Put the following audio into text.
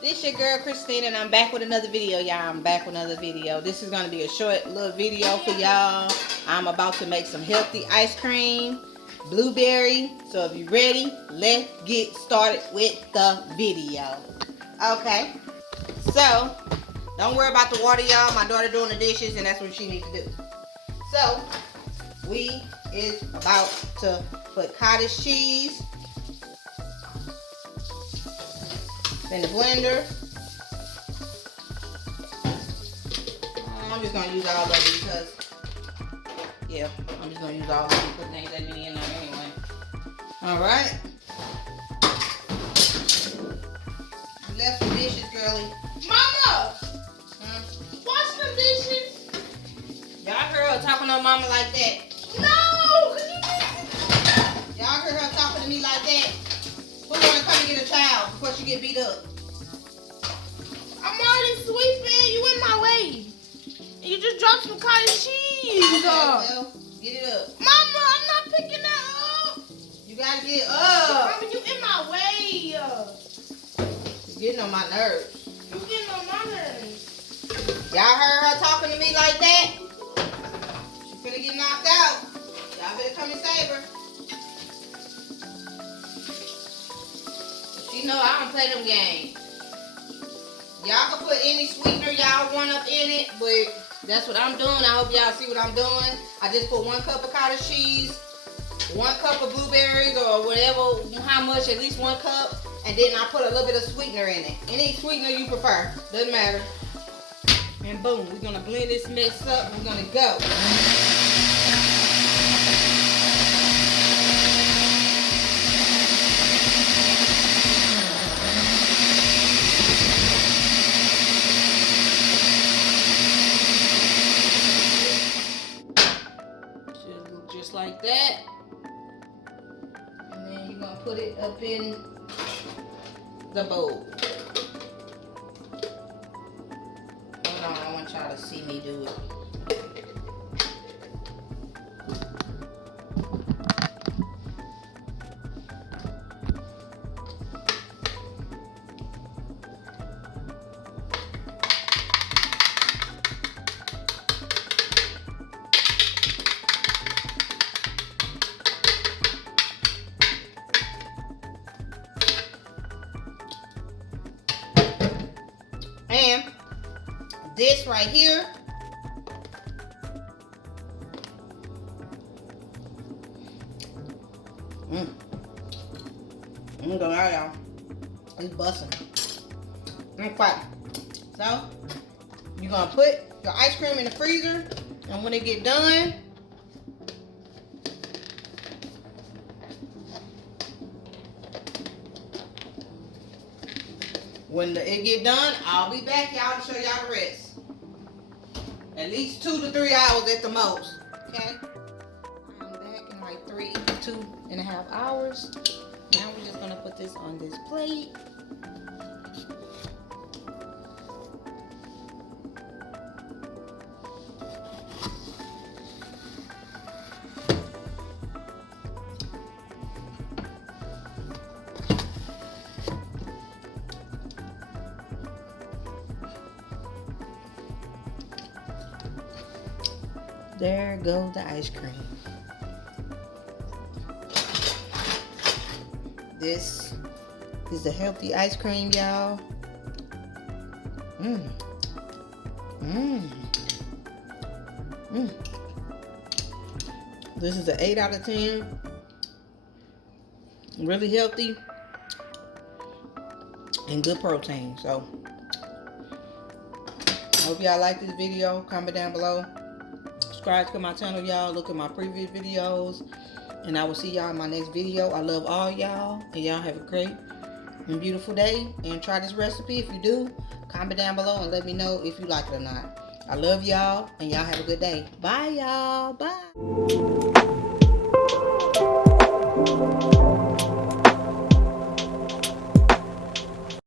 This your girl Christina, and I'm back with another video, y'all. I'm back with another video. This is gonna be a short little video for y'all. I'm about to make some healthy ice cream, blueberry. So if you're ready, let's get started with the video. Okay. So don't worry about the water, y'all. My daughter doing the dishes, and that's what she needs to do. So we is about to put cottage cheese in the blender. I'm just gonna use all of it because, yeah, I'm just gonna use all of it. Put things that need in there anyway. All right. Left some dishes, girlie. Mama, wash the dishes. Y'all heard her talking to mama like that? No, Y'all heard her talking to me like that? Who's gonna come and get a child before she get beat up? I'm already sweeping. You in my way. And you just dropped some cottage cheese. Okay, well, get it up. Mama, I'm not picking that up. You gotta get it up. Mama, you in my way. You're getting on my nerves. You getting on my nerves. Y'all heard her talking to me like that? She finna get knocked out. Y'all better come and save her. She know I don't play them games. Y'all can put any sweetener y'all want up in it, but that's what I'm doing. I hope y'all see what I'm doing. I just put 1 cup of cottage cheese, 1 cup of blueberries, or whatever, how much, at least 1 cup, and then I put a little bit of sweetener in it. Any sweetener you prefer, doesn't matter. And boom, we're gonna blend this mess up. We're gonna go. Should look just like that. And then you're gonna put it up in the bowl. Hold on, I want y'all to see me do it. And this right here I'm gonna lie, y'all. It's busting. Okay. So you're gonna put your ice cream in the freezer, and when it get done, it get done, I'll be back, y'all, to show y'all the rest. At least 2 to 3 hours at the most. Okay? I'm back in like 2.5 hours. Now we're just gonna put this on this plate. There goes the ice cream. This is a healthy ice cream, y'all. This is an 8 out of 10. Really healthy and good protein. So I hope y'all like this video. Comment down below. Subscribe to my channel, y'all. Look at my previous videos. And I will see y'all in my next video. I love all y'all. And y'all have a great and beautiful day. And try this recipe. If you do, comment down below and let me know if you like it or not. I love y'all. And y'all have a good day. Bye, y'all. Bye.